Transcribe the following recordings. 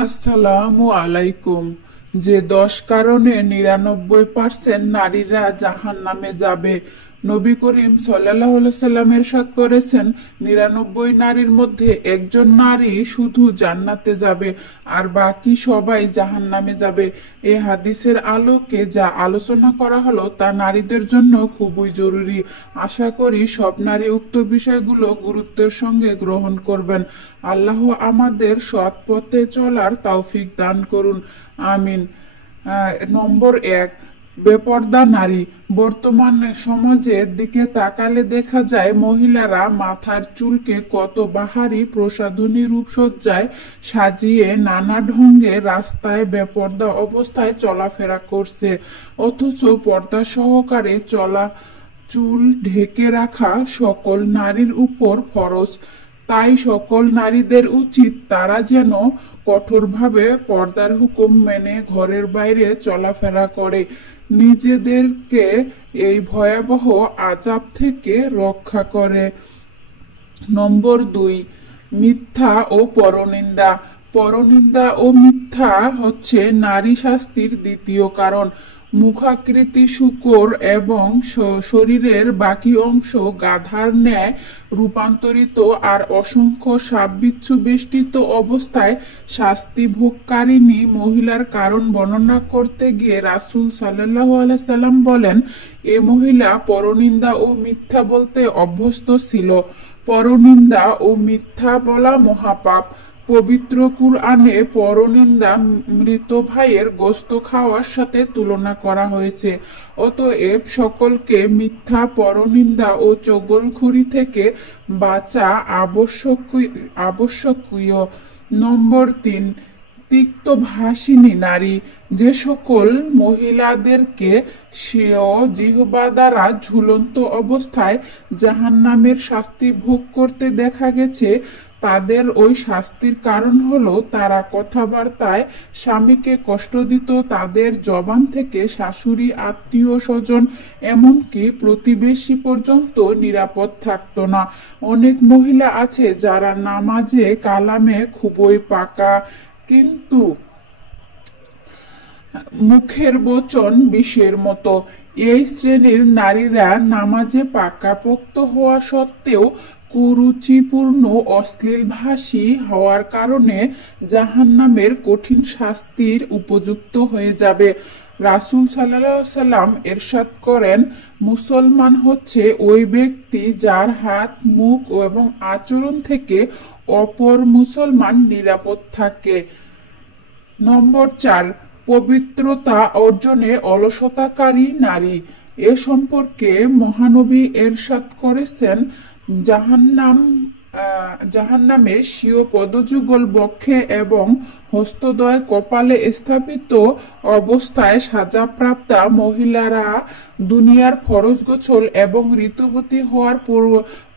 আসসালামু আলাইকুম। যে 10 কারণে 99% নারীরা জাহান্নামে যাবে। নবী করিম সাল্লাল্লাহু আলাইহি সাল্লাম ইরশাদ করেছেন, 99 নারীর মধ্যে একজন নারী শুধু জান্নাতে যাবে আর বাকি সবাই জাহান্নামে যাবে। এই হাদিসের আলোকে যা আলোচনা করা হলো তা নারীদের জন্য খুবই জরুরি। আশা করি সব নারী উক্ত বিষয়গুলো গুরুত্বের সঙ্গে গ্রহণ করবেন। আল্লাহ আমাদের সৎ পথে চলার তৌফিক দান করুন, আমিন। নম্বর 1, বেপর্দা নারী। বর্তমান সমাজের দিকে তাকালে দেখা যায় মহিলারা মাথার চুলকে কত বাহারি প্রসাধনী রূপসজ্জায় সাজিয়ে নানা ঢঙ্গে রাস্তায় বেপর্দা অবস্থায় চলাফেরা করছে, অথচ পর্দা সহকারে চলা চুল ঢেকে রাখা সকল নারীর উপর ফরজ। তাই সকল নারীদের উচিত তারা যেন কঠোরভাবে পর্দার হুকুম মেনে ঘরের বাইরে চলাফেরা করে, নিজেদেরকে এই ভয়াবহ আযাব থেকে রক্ষা করে। নম্বর 2, মিথ্যা ও পরনিন্দা। পরনিন্দা ও মিথ্যা হচ্ছে নারী শাস্তির দ্বিতীয় কারণ। মুখাকৃতি শূকর এবং শরীরের বাকি অংশ গাধার ন্যায় রূপান্তরিত আর অসংখ্য সাপবিচ্ছু বেষ্টিত অবস্থায় শাস্তি ভোগকারিণী মহিলার কারণ বর্ণনা করতে গিয়ে রাসূল সাল্লাল্লাহু আলাইহি সাল্লাম বলেন, এ মহিলা পরনিন্দা ও মিথ্যা বলতে অভ্যস্ত ছিল। পরনিন্দা ও মিথ্যা বলা মহাপাপ। পবিত্র কুরআনে পরনিন্দা মৃত ভাইয়ের গোশত খাওয়ার সাথে তুলনা করা হয়েছে। অতএব সকলকে মিথ্যা, পরনিন্দা ও চগলখুরি থেকে বাঁচা আবশ্যকীয়। নম্বর 3, তিক্তভাষিণী নারী। যে সকল মহিলাদেরকে স্বীয় জিহ্বা দ্বারা ঝুলন্ত অবস্থায় জাহান্নামের শাস্তি ভোগ করতে দেখা গেছে, তাদের ওই শাস্তির কারণ হলো তারা কথাবার্তায় স্বামীকে কষ্ট দিত, তাদের জবান থেকে শাশুড়ি, আত্মীয় স্বজন, এমনকি প্রতিবেশী পর্যন্ত নিরাপদ থাকতো না। অনেক মহিলা আছে যারা নামাজে কালামে খুবই পাকা, কিন্তু মুখের বচন বিষের মতো। এই শ্রেণীর নারীরা নামাজে পাকাপোক্ত হওয়া সত্ত্বেও কুরুচিপূর্ণ অশ্লীলভাষী হওয়ার কারণে জাহান্নামের কঠিন শাস্তির উপযুক্ত হয়ে যাবে। রাসূল সাল্লাল্লাহু আলাইহি সাল্লাম ইরশাদ করেন, মুসলমান হচ্ছে ওই ব্যক্তি যার হাত, মুখ এবং আচরণ থেকে অপর মুসলমান নিরাপদ থাকে। নম্বর 4, পবিত্রতা অর্জনে অলসতাকারী নারী। এ সম্পর্কে মহানবী ইরশাদ করেছেন, জাহান্নামে স্বীয় পদযুগল বক্ষে এবং হস্তদ্বয় কপালে স্থাপিত অবস্থায় সাজাপ্রাপ্তা মহিলারা দুনিয়ার ফরজ গোসল এবং ঋতুবতী হওয়ার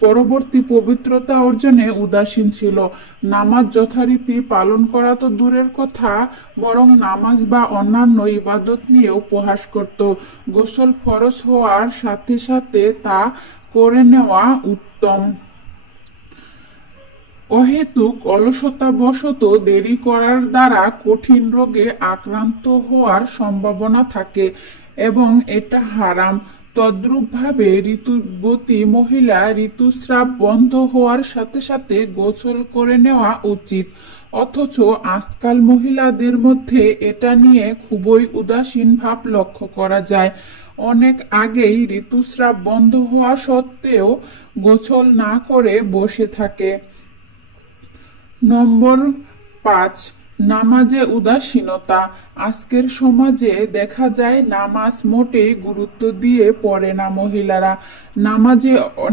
পরবর্তী পবিত্রতা অর্জনে উদাসীন ছিল। নামাজ যথারীতি পালন করা তো দূরের কথা, বরং নামাজ বা অন্যান্য ইবাদত নিয়ে উপহাস করত। গোসল ফরজ হওয়ার সাথে সাথে তা করে নেওয়া উত্তম। অহেতুক অলসতাবশত দেরি করার দ্বারা কঠিন রোগে আক্রান্ত হওয়ার সম্ভাবনা থাকে এবং এটা হারাম। তদ্রূপভাবে ঋতুবতী মহিলা ঋতুস্রাব বন্ধ হওয়ার সাথে সাথে গোসল করে নেওয়া উচিত, অথচ আজকাল মহিলাদের মধ্যে এটা নিয়ে খুবই উদাসীন ভাব লক্ষ্য করা যায়। অনেক আগেই ঋতুস্রাব বন্ধ হওয়া সত্ত্বেও গোসল না করে বসে থাকে। নম্বর 5, নামাজে উদাসীনতা। আজকের সমাজে দেখা যায় নামাজ মোটেই গুরুত্ব দিয়ে পড়ে না মহিলারা।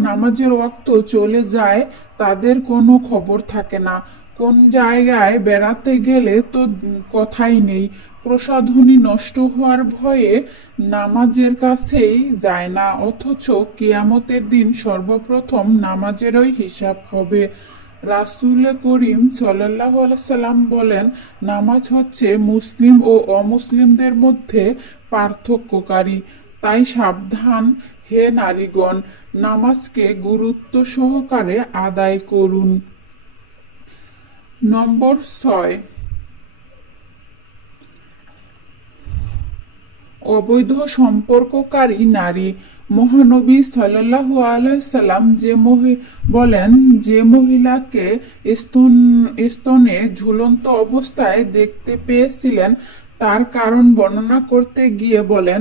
নামাজের ওয়াক্ত চলে যায়, তাদের কোনো খবর থাকে না। কোন জায়গায় বেড়াতে গেলে তো কথাই নেই। প্রসাধনী নষ্ট হওয়ার ভয়ে নামাজের কাছেই যায় না, অথচ কিয়ামতের দিন সর্বপ্রথম নামাজেরই হিসাব হবে। রাসূল করিম সাল্লাল্লাহু আলাইহি সাল্লাম বলেন, নামাজ হচ্ছে মুসলিম ও অমুসলিমদের মধ্যে পার্থক্যকারী। তাই সাবধান হে নারীগণ, নামাজকে গুরুত্ব সহকারে আদায় করুন। নম্বর 6, অবৈধ সম্পর্ককারী নারী। মহানবী সাল্লাল্লাহু আলাইহি সাল্লাম বলেন, যে মহিলাকে স্তনে ঝুলন্ত অবস্থায় দেখতে পেয়েছিলেন, তার কারণ বর্ণনা করতে গিয়ে বলেন,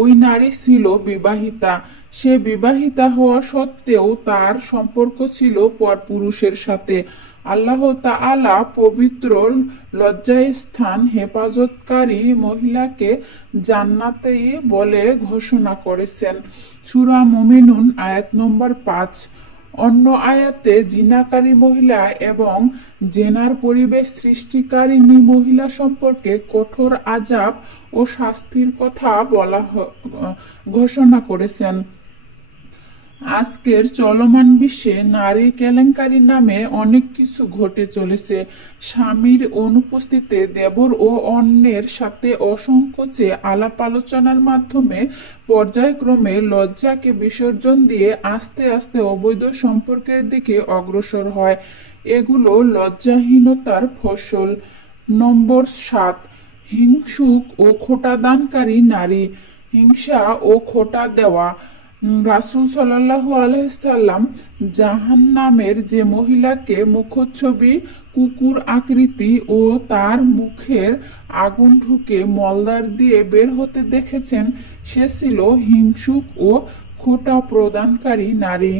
ওই নারী ছিল বিবাহিতা। সে বিবাহিতা হওয়া সত্ত্বেও তার সম্পর্ক ছিল পরপুরুষের সাথে। আল্লাহ তাআলা পবিত্র লজ্জাস্থান হেফাজতকারী মহিলাকে জান্নাতে বলে ঘোষণা করেছেন। সূরা মুমিনুন আয়াত নম্বর 5। অন্য আয়াতে জিনাকারী মহিলা এবং জেনার পরিবেশ সৃষ্টিকারিণী মহিলা সম্পর্কে কঠোর আযাব ও শাস্তির কথা ঘোষণা করেছেন। আজকের চলমান বিশ্বে নারী কেলেঙ্কারি নামে অনেক কিছু ঘটে চলেছে। স্বামীর অনুপস্থিতিতে দেবর ও অন্যের সাথে অসংকোচে আলাপ আলোচনার মাধ্যমে পর্যায়ক্রমে লজ্জাকে বিসর্জন দিয়ে আস্তে আস্তে অবৈধ সম্পর্কের দিকে অগ্রসর হয়। এগুলো লজ্জাহীনতার ফসল। নম্বর 7, হিংসুক ও খোঁটাদানকারী নারী। হিংসা ও খোঁটা দেওয়া। রাসূল সাল্লাল্লাহু আলাইহি সাল্লাম জাহান্নামের যে মহিলাকে মুখচ্ছবি কুকুর আকৃতি ও তার মুখের আগুন ঢুকে মলদ্বার দিয়ে বের হতে দেখেছেন, সে ছিল হিংসুক ও খোঁটা প্রদানকারী নারী।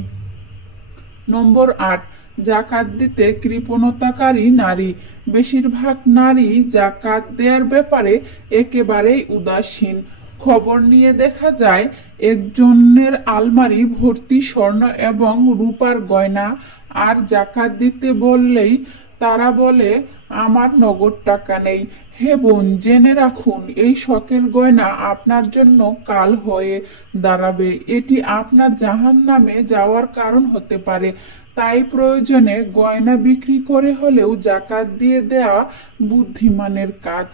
নম্বর 8, যাকাত দিতে কৃপণতাকারী নারী। বেশিরভাগ নারী যাকাত দেওয়ার ব্যাপারে একেবারেই উদাসীন। খবর নিয়ে দেখা যায়, একজনের আলমারি ভর্তি স্বর্ণ এবং রূপার গয়না, আর যাকাত দিতে বললেই তারা বলে, আমার নগদ টাকা নেই। হে বোন, জেনে রাখুন, এই শখের গয়না আপনার জন্য কাল হয়ে দাঁড়াবে। এটি আপনার জাহান্নামে যাওয়ার কারণ হতে পারে। তাই প্রয়োজনে গয়না বিক্রি করে হলেও যাকাত দিয়ে দেওয়া বুদ্ধিমানের কাজ।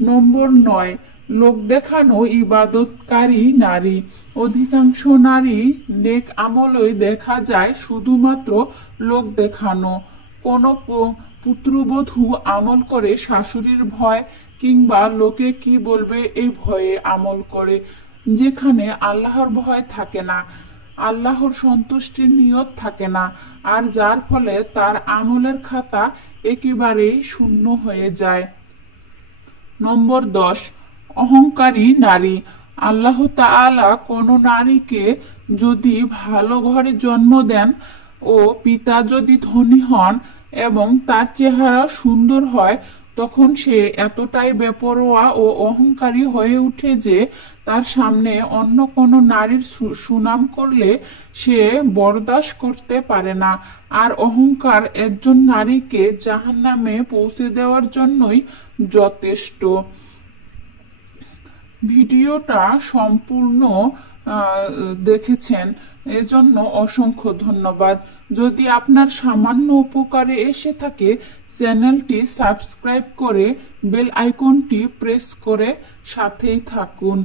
নম্বর 9, লোক দেখানো ইবাদতকারী নারী। অধিকাংশ নারী নেক আমলই দেখা যায় শুধুমাত্র লোক দেখানো। কোনো পুত্রবধূ আমল করে শাশুড়ির ভয় কিংবা লোকে কি বলবে এই ভয়ে আমল করে, যেখানে আল্লাহর ভয় থাকে না, আল্লাহর সন্তুষ্টির নিয়ত থাকে না, আর যার ফলে তার আমলের খাতা একেবারেই শূন্য হয়ে যায়। নম্বর 10, অহংকারী নারী। আল্লাহ তাআলা কোন নারীকে যদি ভালো ঘরে জন্ম দেন ও পিতা যদি ধনী হন এবং তার চেহারা সুন্দর হয়, তখন সে এতটাই বেপরোয়া ও অহংকারী হয়ে ওঠে যে তার সামনে অন্য কোনো নারীর সুনাম করলে সে বরদাস্ত করতে পারে না। আর অহংকার একজন নারীকে জাহান্নামে পৌঁছে দেওয়ার জন্যই যথেষ্ট। ভিডিওটা সম্পূর্ণ দেখেছেন এজন্য অসংখ্য ধন্যবাদ। যদি আপনার সামান্য উপকারে এসে থাকে, চ্যানেলটি সাবস্ক্রাইব করে বেল আইকনটি প্রেস করে সাথেই থাকুন।